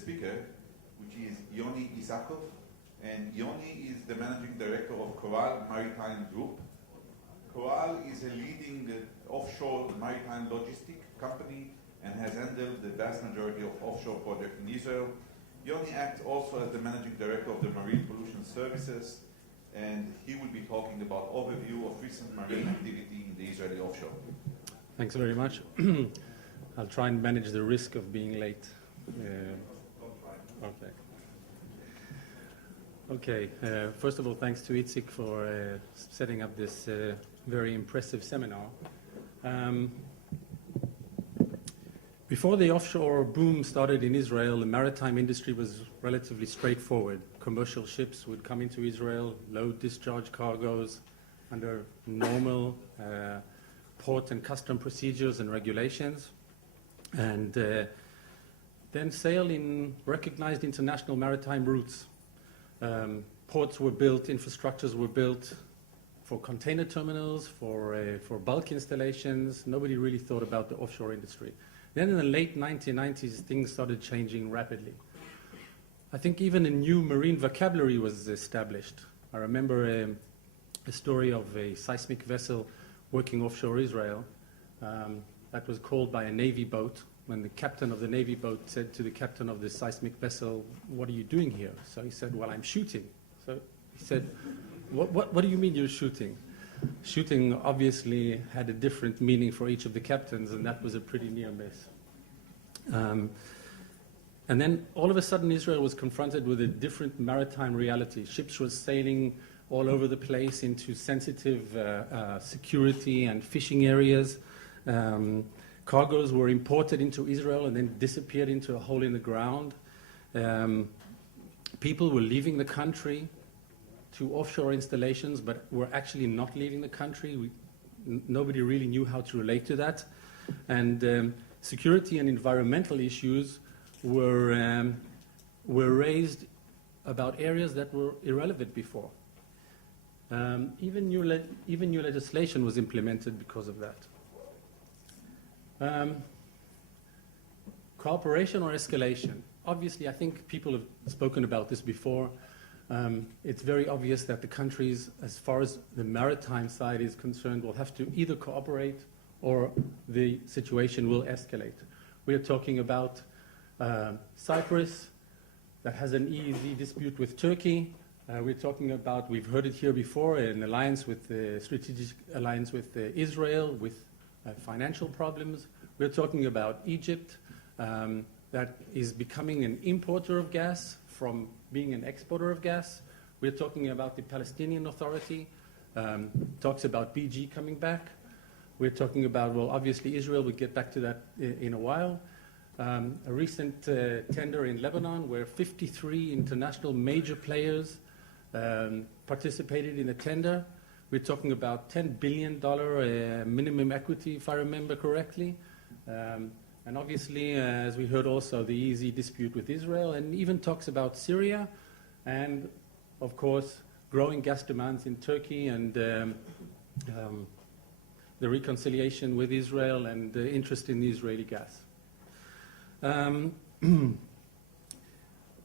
speaker, which is Yoni Essakow. And Yoni is the managing director of Coral Maritime Group. Coral is a leading offshore maritime logistic company and has handled the vast majority of offshore projects in Israel. Yoni acts also as the managing director of the Marine Pollution Services, and he will be talking about overview of recent marine activity in the Israeli offshore. Thanks very much. I'll try and manage the risk of being late. Okay. First of all, thanks to Itzik for setting up this very impressive seminar. Before the offshore boom started in Israel, the maritime industry was relatively straightforward. Commercial ships would come into Israel, load discharge cargoes under normal port and custom procedures and regulations, and then sail in recognized international maritime routes. Ports were built, infrastructures were built for container terminals, for bulk installations. Nobody really thought about the offshore industry. Then in the late 1990s, things started changing rapidly. I think even a new marine vocabulary was established. I remember a story of a seismic vessel working offshore Israel that was called by a Navy boat, when the captain of the Navy boat said to the captain of the seismic vessel, "What are you doing here?" So he said, "Well, I'm shooting." So he said, what do you mean you're shooting? Shooting obviously had a different meaning for each of the captains, and that was a pretty near miss. And then all of a sudden Israel was confronted with a different maritime reality. Ships were sailing all over the place into sensitive security and fishing areas. Cargoes were imported into Israel and then disappeared into a hole in the ground. People were leaving the country to offshore installations, but were actually not leaving the country. Nobody really knew how to relate to that. And security and environmental issues were raised about areas that were irrelevant before. Even new legislation was implemented because of that. Cooperation or escalation? Obviously, I think people have spoken about this before. It's very obvious that the countries, as far as the maritime side is concerned, will have to either cooperate or the situation will escalate. We are talking about Cyprus, that has an EEZ dispute with Turkey. We're talking about, we've heard it here before, an alliance with strategic alliance with Israel, with financial problems. We're talking about Egypt, that is becoming an importer of gas from being an exporter of gas. We're talking about the Palestinian Authority, talks about BG coming back. We're talking about, well, obviously Israel, we'll get back to that in a while. A recent tender in Lebanon where 53 international major players participated in a tender. We're talking about $10 billion minimum equity, if I remember correctly. And obviously, as we heard also, the EEZ dispute with Israel, and even talks about Syria, and of course, growing gas demands in Turkey, and the reconciliation with Israel, and the interest in the Israeli gas. The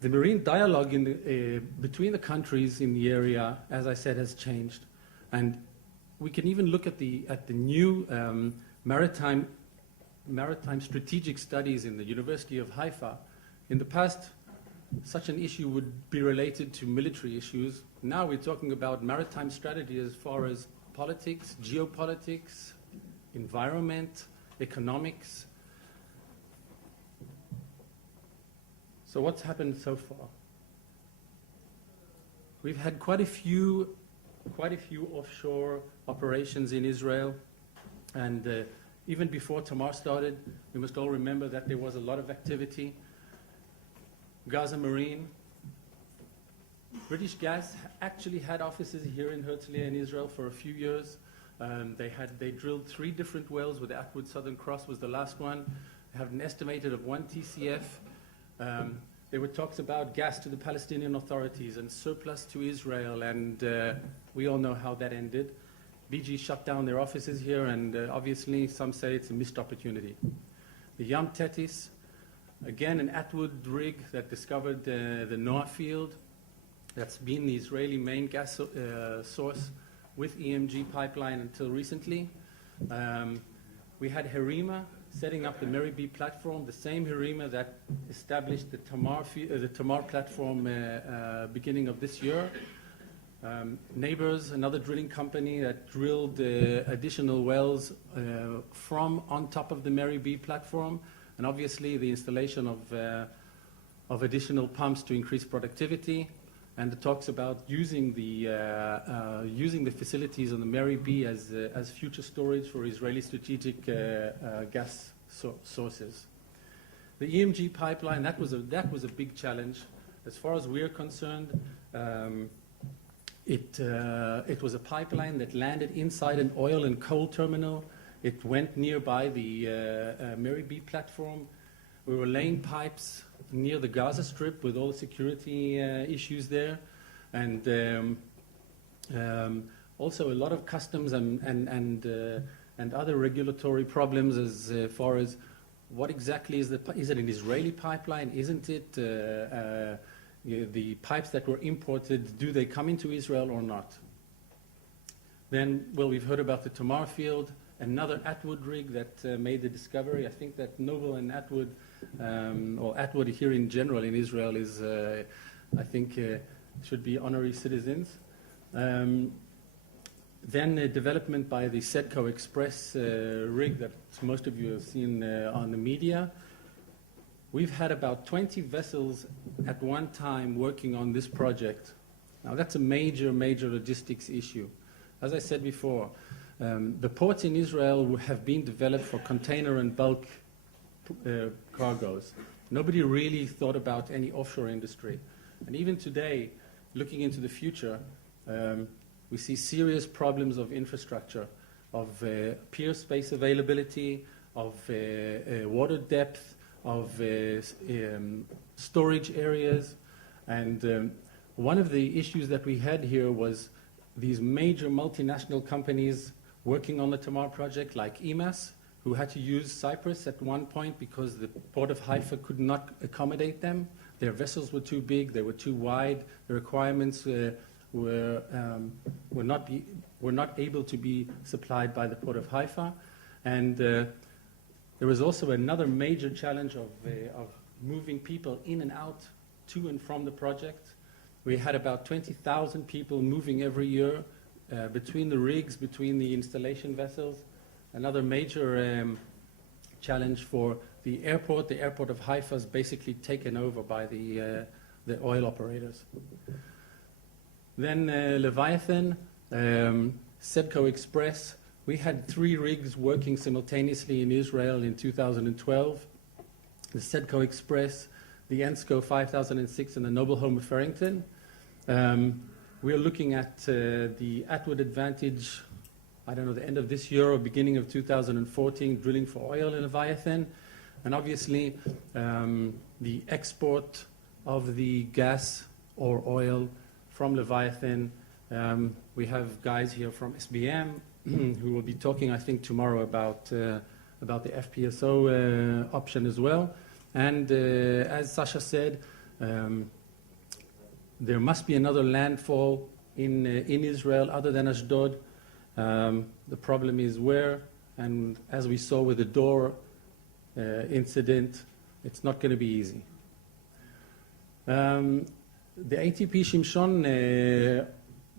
marine dialogue between the countries in the area, as I said, has changed. And we can even look at the new maritime strategic studies in the University of Haifa. In the past, such an issue would be related to military issues. Now we're talking about maritime strategy as far as politics, geopolitics, environment, economics. So what's happened so far? We've had quite a few offshore operations in Israel, and even before Tamar started, we must all remember that there was a lot of activity. Gaza Marine, British Gas actually had offices here in Herzliya in Israel for a few years. They drilled 3 different wells, with the Atwood Southern Cross was the last one. They have an estimated of 1 TCF. There were talks about gas to the Palestinian authorities and surplus to Israel, and we all know how that ended. BG shut down their offices here, and obviously some say it's a missed opportunity. The Yam Tetis, Again, an Atwood rig that discovered the Noah field. That's been the Israeli main gas source with EMG pipeline until recently. We had Harima setting up the Mary B platform, the same Harima that established the Tamar platform beginning of this year. Neighbors, another drilling company that drilled additional wells from on top of the Mary B platform, and obviously the installation of additional pumps to increase productivity. And it talks about using the facilities on the Mary B as future storage for Israeli strategic gas sources. The EMG pipeline, that was a big challenge. As far as we're concerned, it was a pipeline that landed inside an oil and coal terminal. It went nearby the Mary B platform. We were laying pipes near the Gaza Strip with all the security issues there, and also a lot of customs and other regulatory problems as far as what exactly is it an Israeli pipeline? Isn't it? The pipes that were imported, do they come into Israel or not? Then, well, we've heard about the Tamar field, another Atwood rig that made the discovery. I think that Noble and Atwood, or Atwood here in general in Israel is, I think, should be honorary citizens. Then development by the Essakow Express rig that most of you have seen on the media. We've had about 20 vessels at one time working on this project. Now that's a major, major logistics issue. As I said before, the ports in Israel have been developed for container and bulk cargoes. Nobody really thought about any offshore industry. And even today, looking into the future, we see serious problems of infrastructure, of pier space availability, of water depth, of storage areas. And one of the issues that we had here was these major multinational companies working on the Tamar project, like EMAS, who had to use Cyprus at one point because the port of Haifa could not accommodate them. Their vessels were too big, they were too wide, the requirements were not able to be supplied by the port of Haifa. And there was also another major challenge of moving people in and out, to and from the project. We had about 20,000 people moving every year between the rigs, between the installation vessels. Another major challenge for the airport. The airport of Haifa is basically taken over by the oil operators. Then Leviathan, Essakow Express. We had 3 rigs working simultaneously in Israel in 2012. The Essakow Express, the Ensco 5006, and the Noble Home of Farrington. We're looking at the Atwood Advantage, I don't know, the end of this year or beginning of 2014, drilling for oil in Leviathan. And obviously, the export of the gas or oil from Leviathan. We have guys here from SBM who will be talking, I think, tomorrow about the FPSO option as well. And as Sasha said, there must be another landfall in Israel other than Ashdod. The problem is where, and as we saw with the door incident, it's not going to be easy. The ATP Shimshon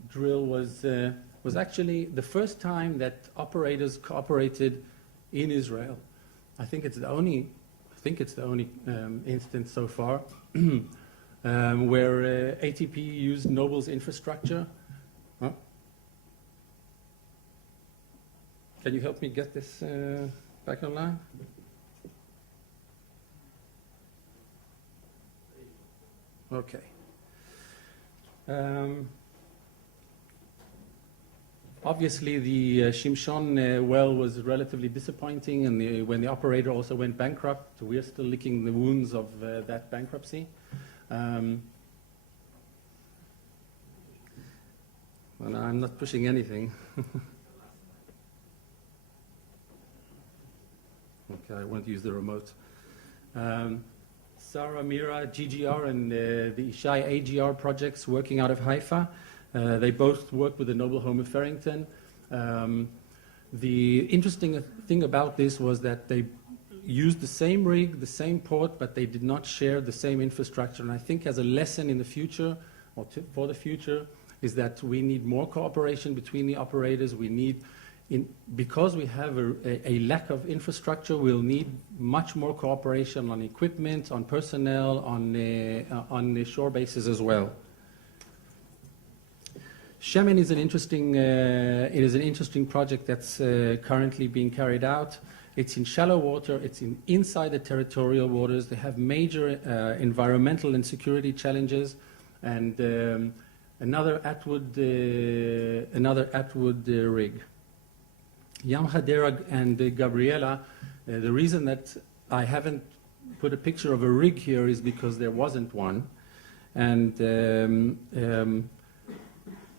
drill was actually the first time that operators cooperated in Israel. I think it's the only instance so far where ATP used Noble's infrastructure. Huh? Can you help me get this back online? Okay. Obviously, the Shimshon well was relatively disappointing, and when the operator also went bankrupt, we're still licking the wounds of that bankruptcy. Well, I'm not pushing anything. Okay, I won't use the remote. Sarah, Mira, GGR, and the Ishai AGR projects working out of Haifa. They both work with the Noble Home of Farrington. The interesting thing about this was that they used the same rig, the same port, but they did not share the same infrastructure. And I think as a lesson in the future, or for the future, is that we need more cooperation between the operators. We need, because we have a lack of infrastructure, we'll need much more cooperation on equipment, on personnel, on the shore bases as well. Shemen is an interesting project that's currently being carried out. It's in shallow water. It's inside the territorial waters. They have major environmental and security challenges, and another Atwood rig. Yam Hadera and Gabriela. The reason that I haven't put a picture of a rig here is because there wasn't one, and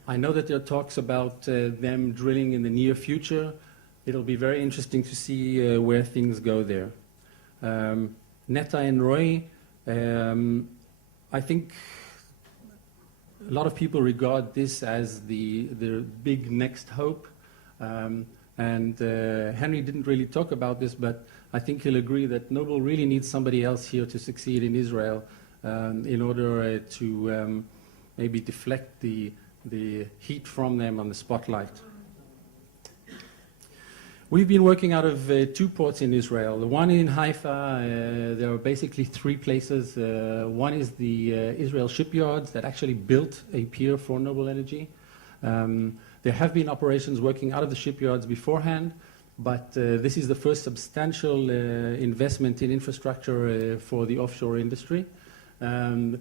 I know that there are talks about them drilling in the near future. It'll be very interesting to see where things go there. Netta and Roy, I think a lot of people regard this as the big next hope. And Henry didn't really talk about this, but I think he'll agree that Noble really needs somebody else here to succeed in Israel in order to maybe deflect the heat from them on the spotlight. We've been working out of two ports in Israel. The one in Haifa, there are basically three places. One is the Israel shipyards that actually built a pier for Noble Energy. There have been operations working out of the shipyards beforehand, but this is the first substantial investment in infrastructure for the offshore industry. The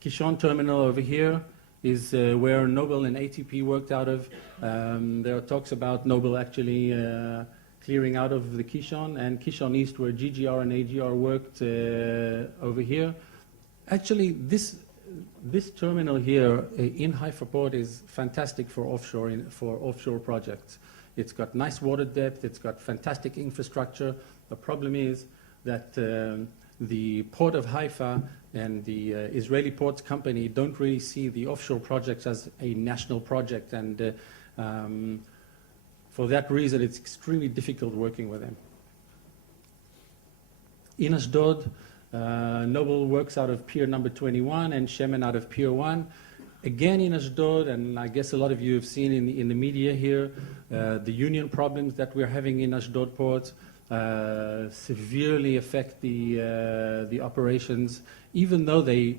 Kishon terminal over here is where Noble and ATP worked out of. There are talks about Noble actually clearing out of the Kishon, and Kishon East, where GGR and AGR worked over here. Actually, this terminal here in Haifa Port is fantastic for offshore projects. It's got nice water depth. It's got fantastic infrastructure. The problem is that the Port of Haifa and the Israeli Ports Company don't really see the offshore projects as a national project, and for that reason, it's extremely difficult working with them. In Ashdod, Noble works out of Pier number 21 and Shemen out of Pier 1. Again in Ashdod, and I guess a lot of you have seen in the media here, the union problems that we're having in Ashdod Port severely affect the operations, even though they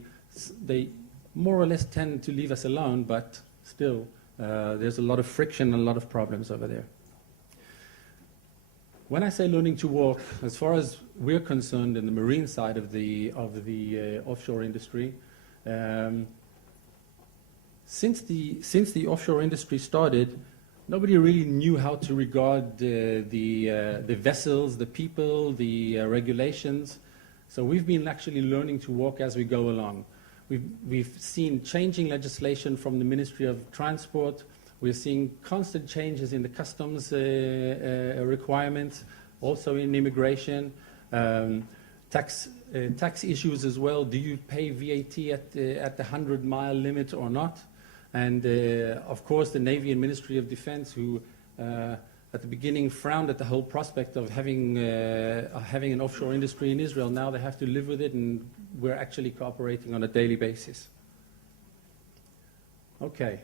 more or less tend to leave us alone, but still there's a lot of friction and a lot of problems over there. When I say learning to walk, as far as we're concerned in the marine side of the offshore industry, since the offshore industry started, nobody really knew how to regard the vessels, the people, the regulations. So we've been actually learning to walk as we go along. We've seen changing legislation from the Ministry of Transport. We're seeing constant changes in the customs requirements, also in immigration, tax issues as well. Do you pay VAT at the 100-mile limit or not? And of course, the Navy and Ministry of Defense, who at the beginning frowned at the whole prospect of having an offshore industry in Israel. Now they have to live with it, and we're actually cooperating on a daily basis. Okay.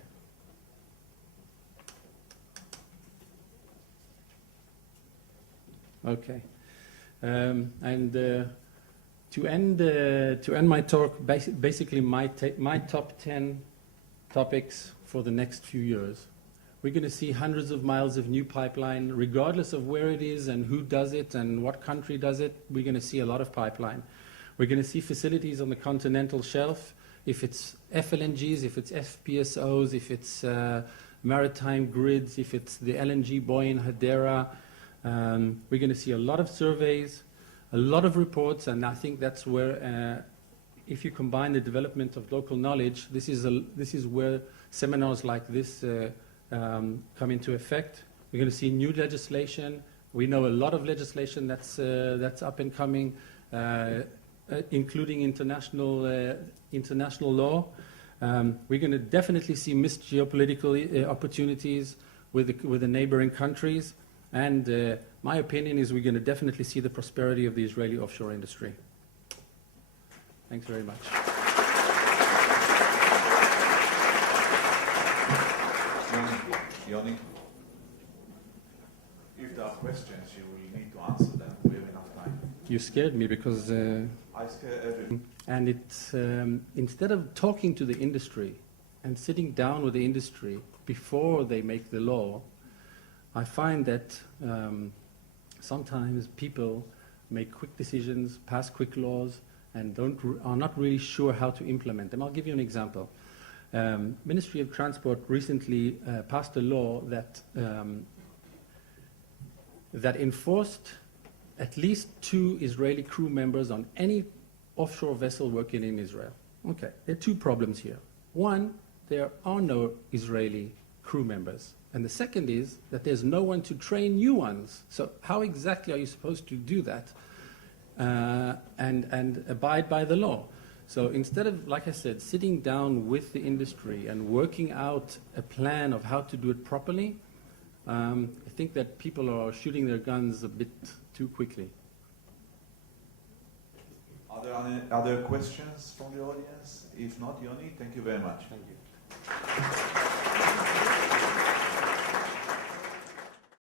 Okay, and to end my talk, basically my top 10 topics for the next few years. We're going to see hundreds of miles of new pipeline, regardless of where it is and who does it and what country does it. We're going to see a lot of pipeline. We're going to see facilities on the continental shelf. If it's FLNGs, if it's FPSOs, if it's maritime grids, if it's the LNG buoy in Hadera. We're going to see a lot of surveys, a lot of reports, and I think that's where, if you combine the development of local knowledge, this is where seminars like this come into effect. We're going to see new legislation. We know a lot of legislation that's up and coming, including international law. We're going to definitely see missed geopolitical opportunities with the neighboring countries. And my opinion is we're going to definitely see the prosperity of the Israeli offshore industry. Thanks very much. Yoni, if there are questions, you will need to answer them. We have enough time. You scared me because... I scare everyone. And it's instead of talking to the industry and sitting down with the industry before they make the law, I find that sometimes people make quick decisions, pass quick laws, and are not really sure how to implement them. I'll give you an example. Ministry of Transport recently passed a law that that enforced at least 2 Israeli crew members on any offshore vessel working in Israel. Okay, there are 2 problems here. One, there are no Israeli crew members. And the second is that there's no one to train new ones. So how exactly are you supposed to do that and abide by the law? So instead of, like I said, sitting down with the industry and working out a plan of how to do it properly, I think that people are shooting their guns a bit too quickly. Are there any other questions from the audience? If not, Yoni, thank you very much. Thank you.